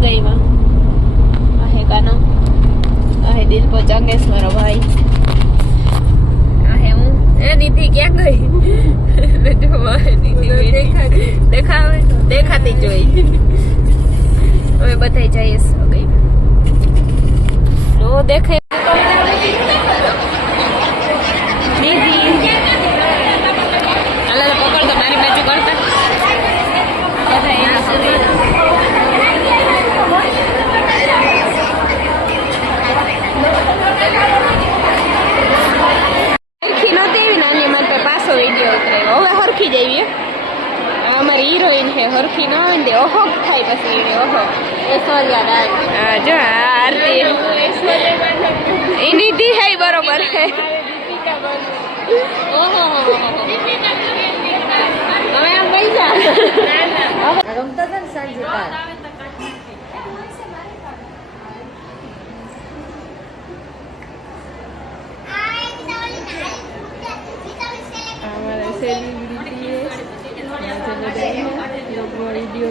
गई मां आहे कानो आहे दिल को चंगेस मारो भाई आहे हूँ ए निधि क्या गई जो देखाती જોઈ હવે બધાય જઈએ છો ગઈ નો દેખે हमारी हीरोइन है हरखी न हो दे ओहो थाई पसी ओहो ऐश्वर्या राय जो आरती इनी दी है बरोबर है ओहो हमें हम वही जा रमता था सांजे तार हमारे सेलिब्रिटी है लोग वीडियो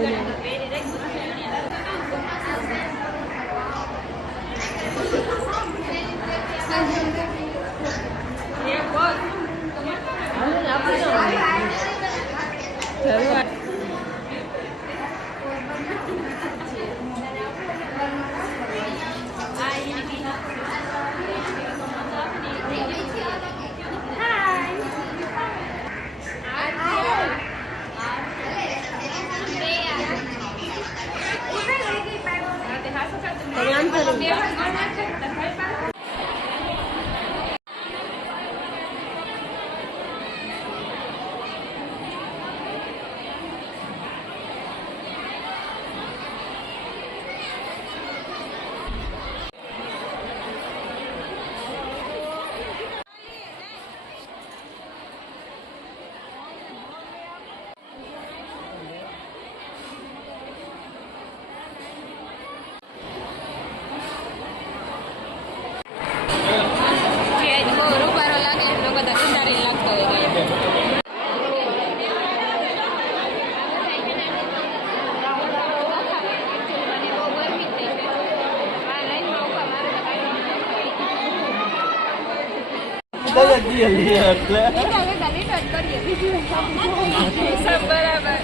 सब बराबर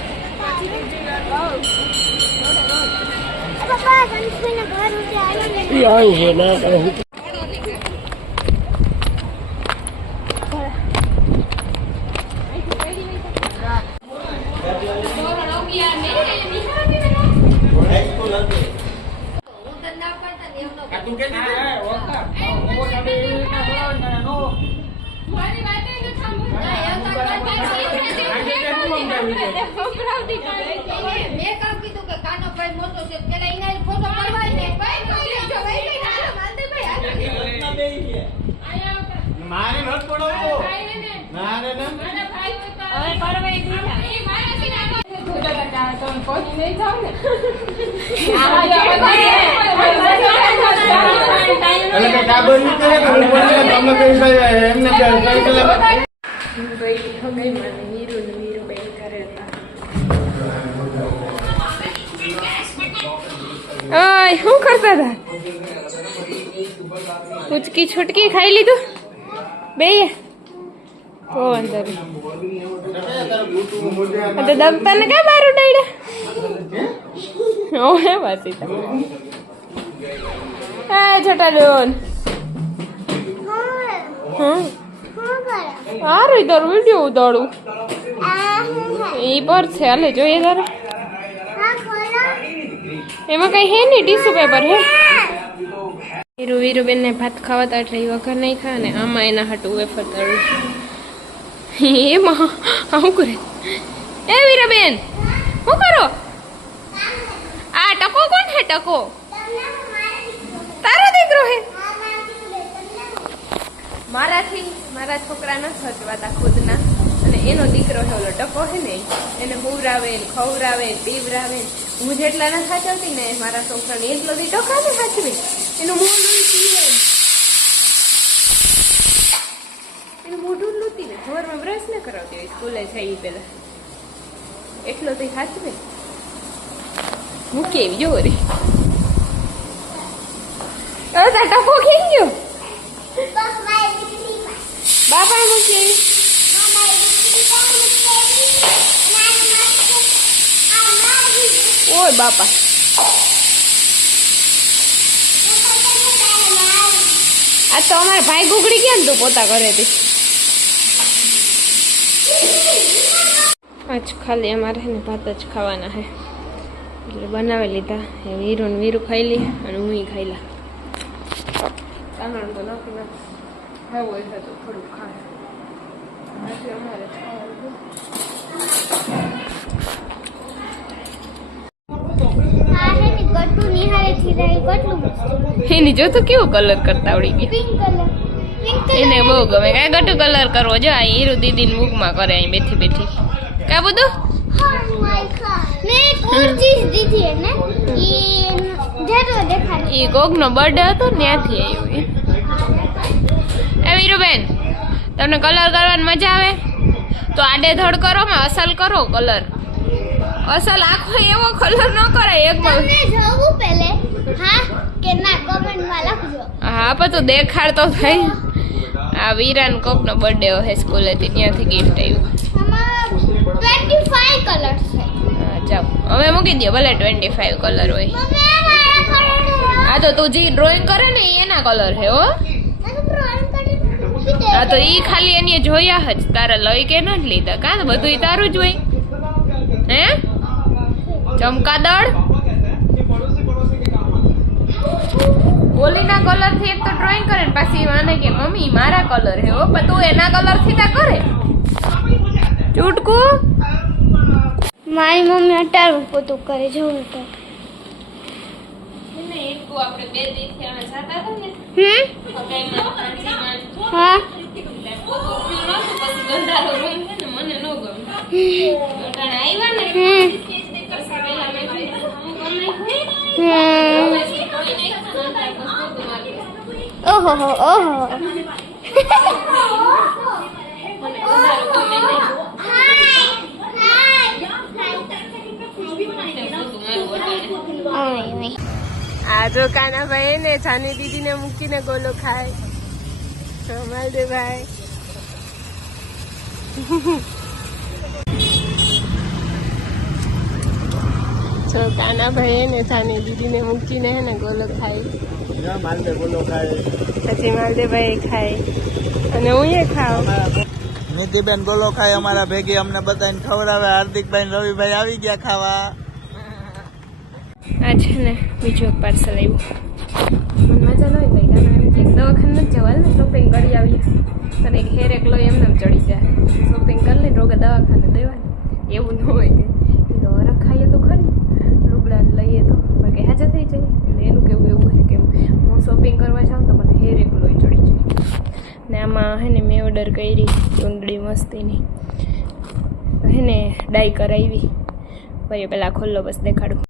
શું કરતા હતા પૂચકી છૂટકી ખાઈ લીધું બે તો અંદર દમતા ને ક્યાં બાર ઉડાડ્યા હે વાસી છટા ડોન સારું તારું વિડીયો ઉતારું એ પર છે હાલે જોઈએ તારે એમાં કઈ હે નહીં ટીશ્યુ પેપર હે વીરુબેન ને ભાત ખાવાતા એટલે એ વગર નહીં ખા ને આમાં એના હાટું વેફર તળું એમાં શું કરે એ વીરાબેન શું કરો આ ટકો કોણ હે ટકો તારો દીકરો હે મારા છોકરા ન સચવાતા ખુદના અને એનો દીકરો છે ઓલો ટકો હે ને એને હુરાવે ખવરાવે પીવરાવે હું જેટલા ના સાચવતી ને મારા છોકરાને એટલો દી ટકા ને સાચવી એનું મોઢું પીવે એનું મોઢું લૂતી ને સવારમાં બ્રશ ન કરાવતી હોય સ્કૂલે જઈ પેલા એટલો તો સાચવે મૂકી એવી જો રે તાર ટપો કેમ ગયો બાપા મૂકી ઓય બાપા આ તો અમારા ભાઈ ગુગડી ગયા ને તું પોતા કરે હતી આજ ખાલી અમારે ને ભાત જ ખાવાના હે એટલે બનાવી લીધા એ વીરું ને વીરું ખાઈ લી અને હું ખાઈ લા તાંદળ તો નાખી નાખ ખાવું હોય તો થોડું ખાય આજે અમારે એની જો તો કેવો કલર કરતા આવડી ગયો એને બહુ ગમે કાંઈ ગટુ કલર કરવો જો આ હીરુ દીદી ની બુકમાં કરે અહીં બેઠી બેઠી કા બધું ઈ કોક નો બર્થડે હતો ત્યાંથી આવ્યું એ વીરુબેન તમને કલર કરવાની મજા આવે તો આડે ધડ કરો માં અસલ કરો કલર અસલ આખો એવો કલર ન કરાય એકમાં જોવું પહેલે હા કે ના કમેન્ટ માં લખજો હા પણ તો દેખાડ તો થઈ આ વીરાન કોક નો બર્થડે હે સ્કૂલે થી ત્યાંથી ગિફ્ટ આવ્યું 25 કલર છે હા જાવ હવે મૂકી દો ભલે 25 કલર હોય આ તો તું જે ડ્રોઈંગ કરે ને એના કલર હે હો હા તો ઈ ખાલી એને જોયા જ તારા લઈ કે ન લીધા કા બધું તારું જ હોય હે ચમકાદળ ઓલીના કલર થી એક તો ડ્રોઈંગ કરે ને પાછી માને કે મમ્મી મારા કલર હે હો પણ તું એના કલર થી તા કરે ચૂટકુ મારી મમ્મી અટારું પોતું કરે જોવું તો ને એક તો આપણે બે દિવસથી અમે જાતા હતા ને હા પછી ગંધારો રૂમ છે ને મને નો ગમે ગંધારા આવ્યા ને પેલા મેં ઓહો ઓહો આ તો કાના ભાઈ ને છાની દીદી ને મૂકીને ગોલો ખાય માલદે ભાઈ તો કાના ભાઈ ને છાની દીદી ને મૂકીને હે ને ગોલો ખાય માલદે ગોલો ખાય પછી માલદે ભાઈ ખાય અને હું એ ખાવ નીતિબેન ગોલો ખાય અમારા ભેગી અમને બધાને ખવડાવે હાર્દિકભાઈ ને રવિભાઈ આવી ગયા ખાવા આ છે ને બીજું એક પાર્સલ આવ્યું મને મજા ન હોય કારણ કે દવાખાને નથી જવા ને શોપિંગ કરી આવીએ અને એક હેર એકલો એમને ચડી જાય શોપિંગ કરી લઈને રોગે દવાખાને દેવાનું એવું ન હોય કે તો હરખ ખાઈએ તો ખરી લુગડા લઈએ તો પણ કે હાજર થઈ જાય એટલે એનું કેવું એવું છે કે હું શોપિંગ કરવા જાઉં તો મને હેર એકલો ચડી જાય ને આમાં હે ને મેં ઓર્ડર કરી ચૂંદડી મસ્તીની હે ને ડાય કરાવી ભાઈ પહેલાં ખોલ્લો બસ દેખાડું